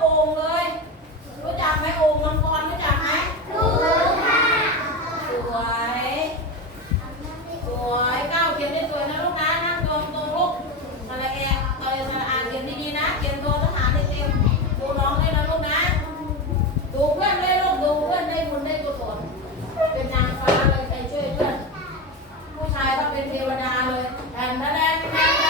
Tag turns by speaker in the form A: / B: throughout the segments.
A: โอ่งเลย รู้จักไหมโอ่งมังกรรู้จักไหมรู้ค่ะ สวย สวยก้าวเขียนได้สวยนะลูกนะนั่งตรงตรงลูกสระแอเตยสระอานเขียนดีๆนะเขียนตัวทหารได้เต็มดูน้องด้วยนะลูกนะ ดูเพื่อนด้วยลูดูเพื่อนได้บุญได้กุศเป็นนางฟ้าเลยไปช่วยเพื่อนผู้ชายต้องเป็นเทวดาเลยแอนแอนแอน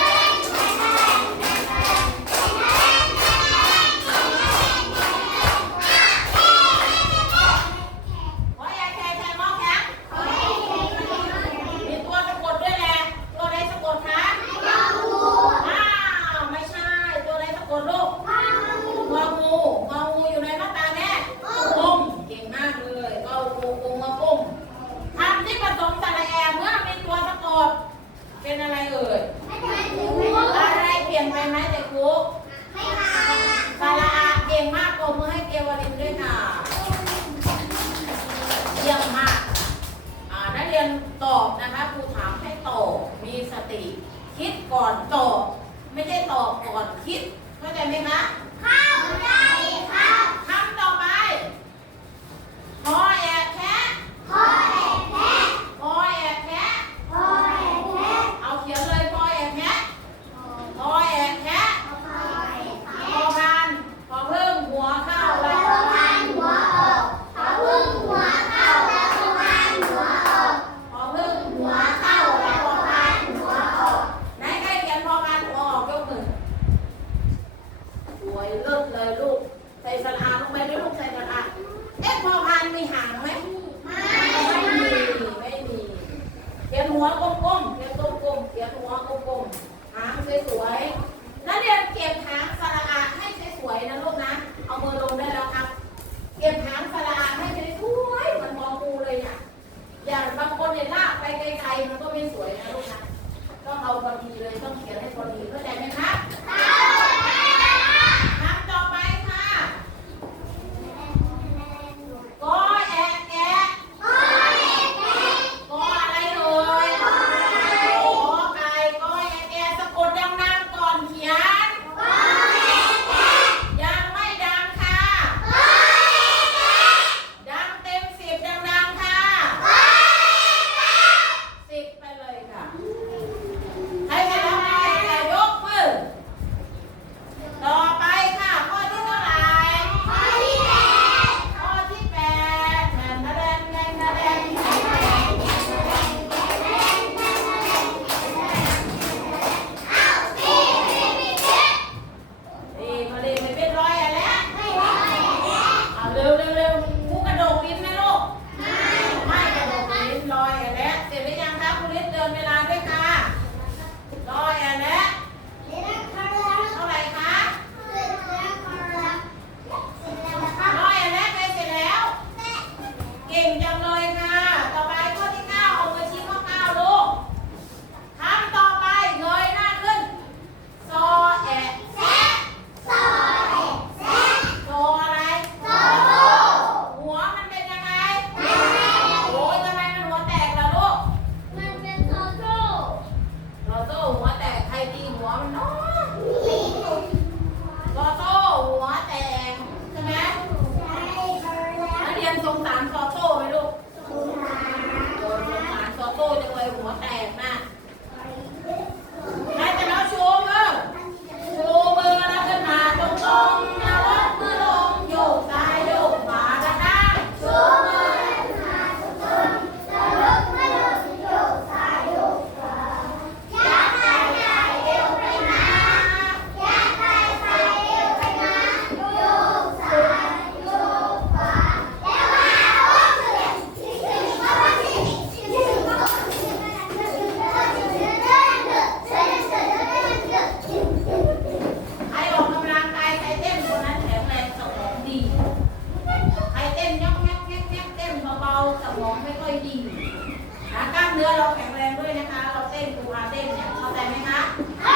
A: ก่อนตอบ ไม่ได้ตอบก่อนคิดเข้าใจไหมคะ Hi.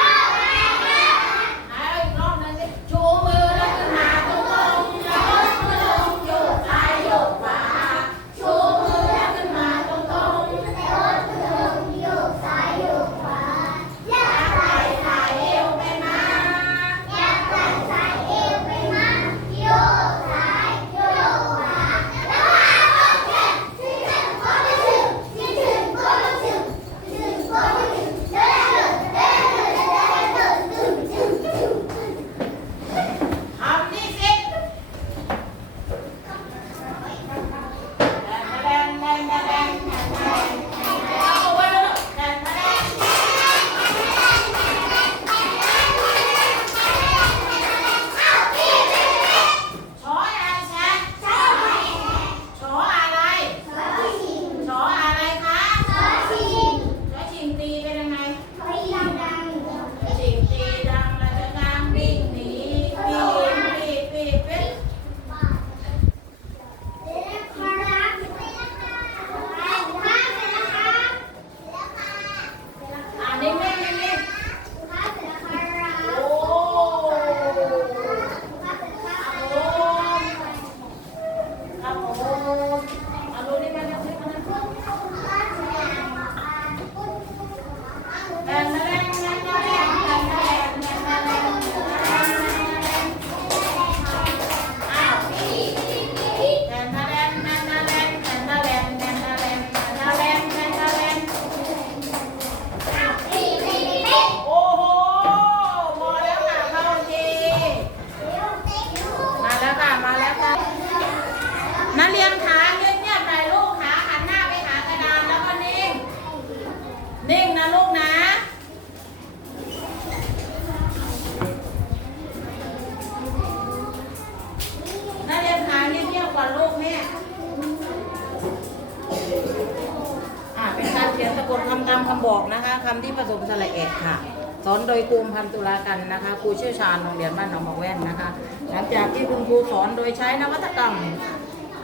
A: ตามคำบอกนะคะคำที่ผสมสระเอกค่ะ สอนโดยครูพันตุลากันนะคะครูเชี่ยวชาญโรงเรียนบ้านหนองบักแว่นนะคะ หลังจากที่คุณครูสอนโดยใช้นวัตกรรม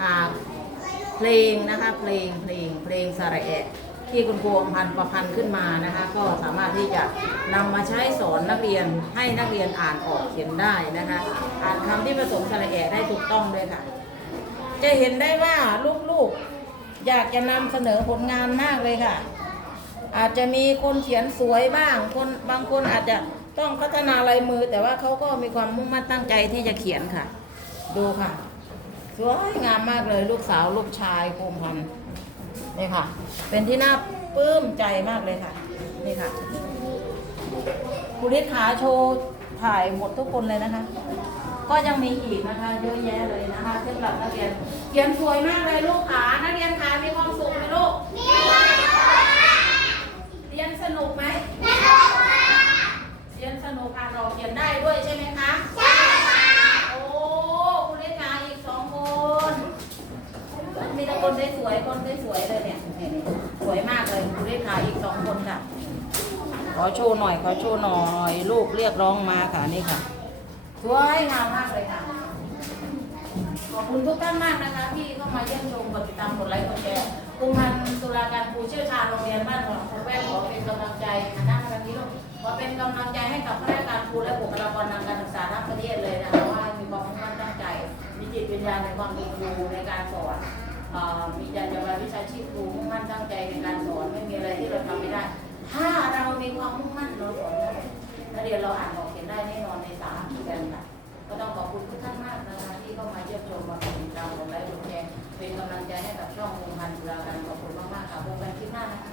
A: อ่าเพลงนะคะเพลงเพลงเพลงสระเอกที่คุณครูอมพันประพันธ์ขึ้นมานะคะ ก็สามารถที่จะนำมาใช้สอนนักเรียนให้นักเรียนอ่านออกเขียนได้นะคะ อ่านคำที่ผสมสระเอกได้ถูกต้องด้วยค่ะ จะเห็นได้ว่าลูกๆอยากจะนำเสนอผลงานมากเลยค่ะ อาจจะมีคนเขียนสวยบ้าง คนบางคนอาจจะต้องพัฒนาลายมือ แต่ว่าเขาก็มีความมุ่งมั่นตั้งใจที่จะเขียนค่ะ ดูค่ะ สวยงามมากเลยลูกสาวลูกชายโคมพันธ์นี่ค่ะ เป็นที่น่าปลื้มใจมากเลยค่ะ นี่ค่ะคุณฤทธาโชว์ถ่ายหมดทุกคนเลยนะคะ ก็ยังมีอีกนะคะ เยอะแยะเลยนะคะสำหรับนักเรียนเขียนสวยมากเลยลูกขานักเรียนขามีความสุขไหมลูกรียนสนุกไหมเรียนสนุกอ่านออกเขียนได้ด้วยใช่ไหมคะใช่ค่ะโอ้คุณเลขาอีกสองคนมีแต่คน สวยๆคนสวยๆเลยเนี่ยนี่ๆสวยมากเลยคุณเลขาอีกสองคนค่ะ ขอโชว์หน่อยขอโชว์หน่อยลูกเรียกร้องมาค่ะนี่ค่ะสวยงามมากเลยค่ะ ขอบคุณทุกท่านมากนะคะ ที่เข้ามาเยี่ยมชมกดติดตามกดไลค์กดแชร์คุณพันธ์ตุลาการครูเชี่ยวชาญโรงเรียนบ้านหนองครูแว่ขอเป็นกำลังใจนะวันนี้ลูกขอเป็นกำลังใจให้กับข้าราชการครูและบุคลากรทางการศึกษาทั้งประเทศเลยนะคะว่ามีความมั่นตั้งใจมีจิตวิญญาณในความเป็นครูในการสอน มีจรรยาบรรณวิชาชีพครูมุ่งมั่นตั้งใจในการสอนไม่มีอะไรที่เราทำไม่ได้ ถ้าเรามีความมุ่งมั่นเราสอนได้นักเรียนเราอ่านออกเขียนได้แน่นอนในสามเดือนค่ะก็ต้องขอบคุณทุกท่านมากนะคะที่เข้ามาเยี่ยมชมมาเป็นกำลังใจกดไลค์กดแชร์เป็นกำลังใจให้กับช่องวงพันธุราการขอบคุณมากๆค่ะพบกันคลิปหน้านะคะ